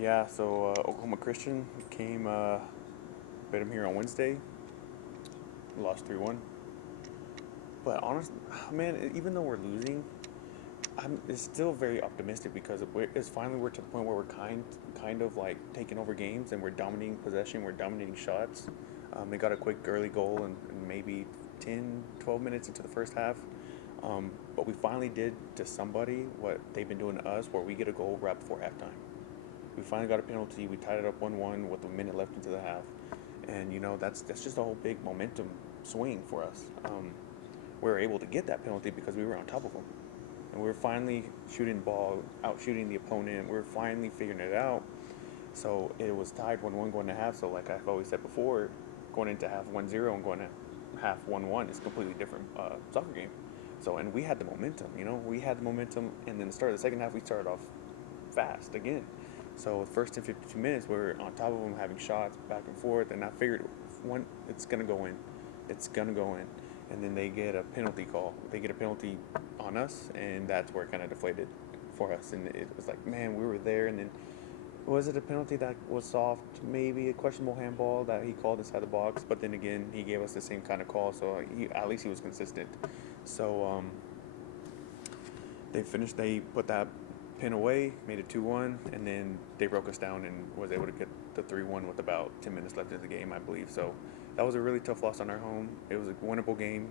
Yeah, so Oklahoma Christian came, beat them here on Wednesday, lost 3-1. But honestly, man, even though we're losing, it's still very optimistic because it's finally we're to the point where we're kind of like taking over games and we're dominating possession, we're dominating shots. They got a quick early goal and maybe 10, 12 minutes into the first half. But we finally did to somebody what they've been doing to us, where we get a goal right before halftime. We finally got a penalty. We tied it up 1-1 with a minute left into the half, and that's just a whole big momentum swing for us. We were able to get that penalty because we were on top of them, and we were finally shooting the ball, out shooting the opponent. We were finally figuring it out. So it was tied 1-1 going to half. So like I've always said before, going into half 1-0 and going to half 1-1 is a completely different soccer game. So and we had the momentum. We had the momentum, and then the start of the second half we started off fast again. So the first 10, 52 minutes, we're on top of them, having shots back and forth, and I figured one, it's gonna go in, it's gonna go in, and then they get a penalty call. They get a penalty on us, and that's where it kind of deflated for us. And it was like, man, we were there, and then was it a penalty that was soft? Maybe a questionable handball that he called inside the box, but then again, he gave us the same kind of call, so at least he was consistent. So they finished. They put that pin away, made it 2-1, and then they broke us down and was able to get the 3-1 with about 10 minutes left in the game, I believe. So that was a really tough loss on our home. It was a winnable game.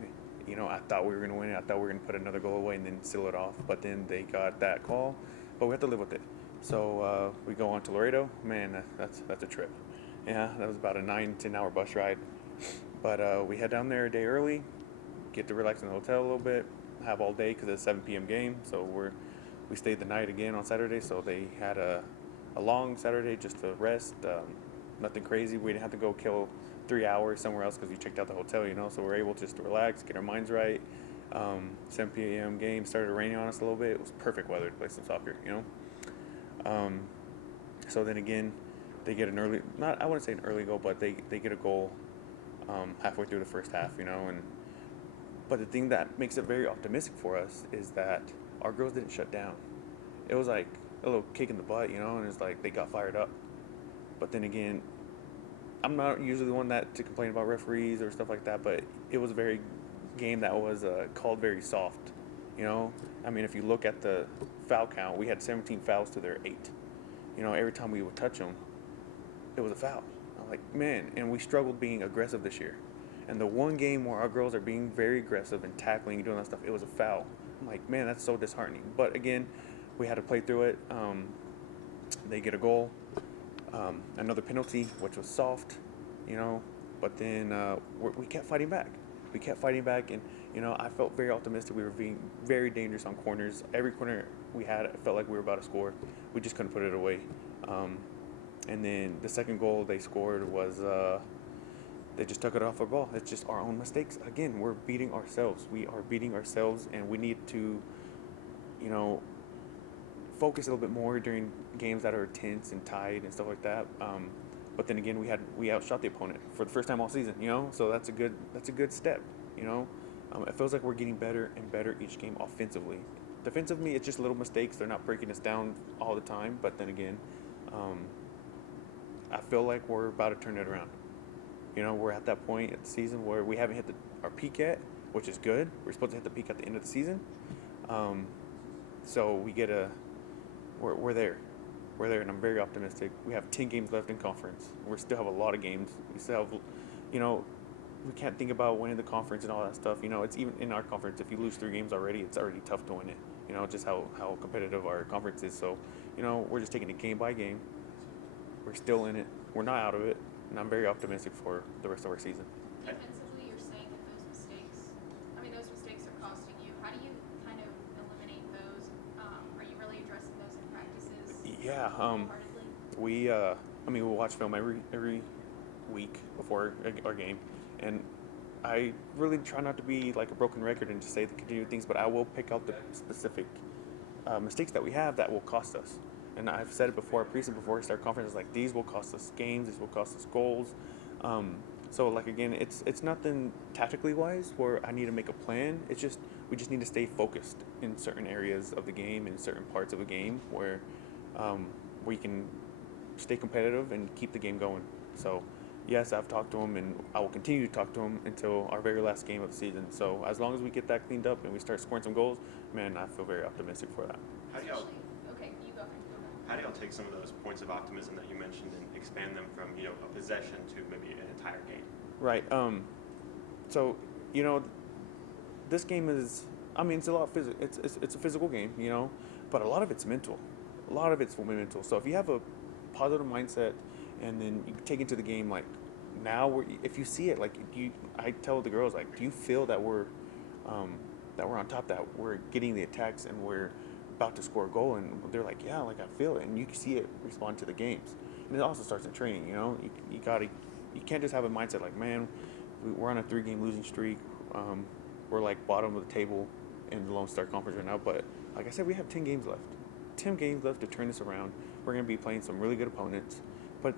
I thought we were going to win it. I thought we were going to put another goal away and then seal it off. But then they got that call, but we have to live with it. So we go on to Laredo. Man, that's a trip. Yeah, that was about a 9-10 hour bus ride. But we head down there a day early, get to relax in the hotel a little bit, have all day because it's a 7 p.m. game. So we stayed the night again on Saturday. So they had a long Saturday just to rest. Nothing crazy. We didn't have to go kill 3 hours somewhere else because we checked out the hotel. So we're able just to relax, get our minds right. 7 p.m. game started raining on us a little bit. It was perfect weather to play some soccer. Um, so then again, they get an early, not I wouldn't say an early goal, but they get a goal halfway through the first half. And but the thing that makes it very optimistic for us is that our girls didn't shut down. It was like a little kick in the butt, and it's like they got fired up. But then again, I'm not usually the one that to complain about referees or stuff like that, but it was a very game that was called very soft. I mean, if you look at the foul count, we had 17 fouls to their 8. Every time we would touch them, it was a foul. I'm like, man, and we struggled being aggressive this year. And the one game where our girls are being very aggressive and tackling and doing that stuff, it was a foul. I'm like, man, that's so disheartening. But again, we had to play through it. They get a goal, another penalty, which was soft, you know. But then we kept fighting back. We kept fighting back, and I felt very optimistic. We were being very dangerous on corners. Every corner we had, it felt like we were about to score. We just couldn't put it away. And then the second goal they scored was they just took it off our ball. It's just our own mistakes. Again, we're beating ourselves. We are beating ourselves, and we need to, you know, focus a little bit more during games that are tense and tied and stuff like that. But then again, we outshot the opponent for the first time all season. So that's a good step. You know, it feels like we're getting better and better each game offensively. Defensively, it's just little mistakes. They're not breaking us down all the time. But then again, um, I feel like we're about to turn it around. We're at that point at the season where we haven't hit our peak yet, which is good. We're supposed to hit the peak at the end of the season. Um, so we're there. We're there, and I'm very optimistic. We have 10 games left in conference. We still have a lot of games. We still have, you know, we can't think about winning the conference and all that stuff. It's even in our conference. If you lose 3 games already, it's already tough to win it. Just how competitive our conference is. So, we're just taking it game by game. We're still in it. We're not out of it, and I'm very optimistic for the rest of our season. Defensively, you're saying that those mistakes are costing you. How do you kind of eliminate those? Are you really addressing those in practices? Yeah, Wholeheartedly? we watch film every week before our game, and I really try not to be like a broken record and just say the continued things, but I will pick out the specific mistakes that we have that will cost us. And I've said it before, before we start conferences, like these will cost us games, these will cost us goals. So like again, it's nothing tactically wise where I need to make a plan. It's just we just need to stay focused in certain areas of the game, in certain parts of the game where we can stay competitive and keep the game going. So, yes, I've talked to him, and I will continue to talk to him until our very last game of the season. So, as long as we get that cleaned up and we start scoring some goals, man, I feel very optimistic for that. How do y'all Okay, you go ahead. how do y'all take some of those points of optimism that you mentioned and expand them from a possession to maybe an entire game? Right. So, this game is. I mean, it's a lot of physical. It's a physical game, but a lot of it's mental. A lot of it's mental. So if you have a positive mindset, and then you take into the game like now, if you see it like I tell the girls like, do you feel that we're on top, that we're getting the attacks and we're about to score a goal, and they're like, yeah, like I feel it, and you can see it respond to the games. And it also starts in training. You can't just have a mindset like, man, we're on a 3-game losing streak. We're like bottom of the table in the Lone Star Conference right now. But like I said, we have 10 games left. 10 games left to turn this around. We're going to be playing some really good opponents. But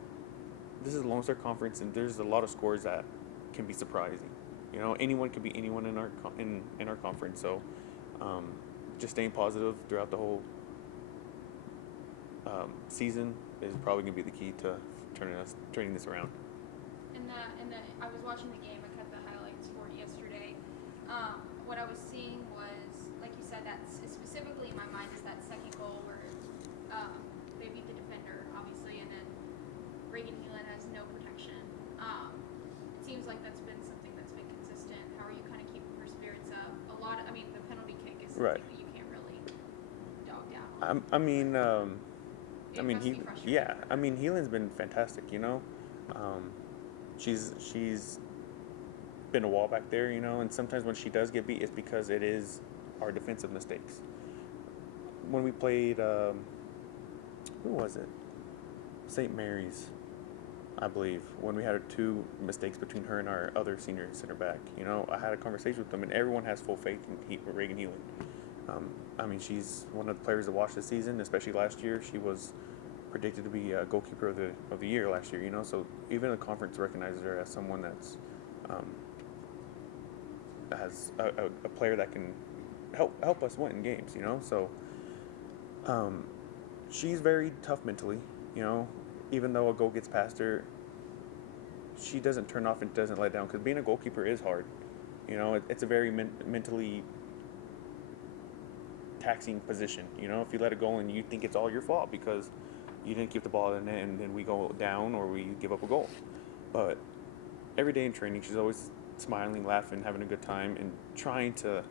this is the Lone Star Conference, and there's a lot of scores that can be surprising. Anyone could be anyone in our conference. So just staying positive throughout the whole season is probably going to be the key to turning this around. And I was watching the game. I cut the highlights for it yesterday. What I was seeing was, like you said, that's specifically in my mind is that second goal where they beat the defender, obviously, and then Reagan Heelan has no protection. It seems like that's been something that's been consistent. How are you kind of keeping her spirits up? The penalty kick is something Right. that you can't really dog down on. I mean, It must be frustrating. Heelan's been fantastic. She's been a wall back there, and sometimes when she does get beat, it's because it is our defensive mistakes. When we played, who was it? St. Mary's, I believe, when we had 2 mistakes between her and our other senior center back. I had a conversation with them, and everyone has full faith in Reagan Heelan. She's one of the players to watch this season, especially last year. She was predicted to be a goalkeeper of the year last year, so even the conference recognizes her as someone that's has a player that can help us win games, so she's very tough mentally, even though a goal gets past her, she doesn't turn off and doesn't let down, because being a goalkeeper is hard. It's a very mentally taxing position. If you let it go and you think it's all your fault because you didn't keep the ball in the net, and then we go down or we give up a goal. But every day in training, she's always smiling, laughing, having a good time, and trying to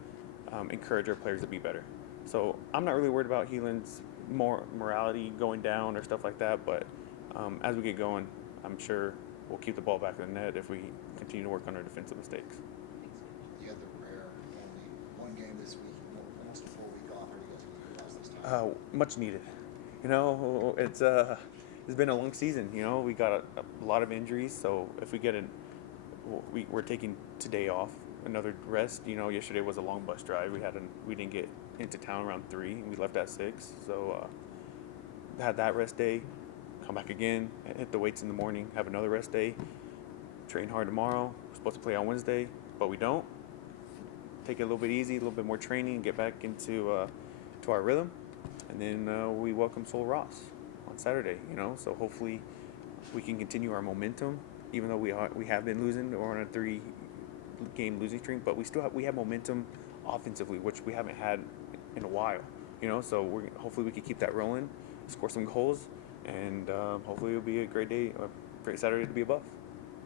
encourage our players to be better. So I'm not really worried about Heelan's morality going down or stuff like that, but as we get going, I'm sure we'll keep the ball back in the net if we continue to work on our defensive mistakes. You had the rare only one game this week, almost a full week off. How do you guys feel about this time? Much needed. It's been a long season. We got a lot of injuries, so if we get we're taking today off, another rest. Yesterday was a long bus drive. We didn't get into town around 3. We left at 6, so had that rest day. Come back again, hit the weights in the morning, have another rest day, train hard tomorrow. We're supposed to play on Wednesday, but we don't. Take it a little bit easy, a little bit more training, and get back into to our rhythm. And then we welcome Sol Ross on Saturday, So hopefully we can continue our momentum, even though we have been losing. We're on a 3-game losing streak, but we have momentum offensively, which we haven't had in a while, So hopefully we can keep that rolling, score some goals, and hopefully it'll be a great day, a great Saturday to be above.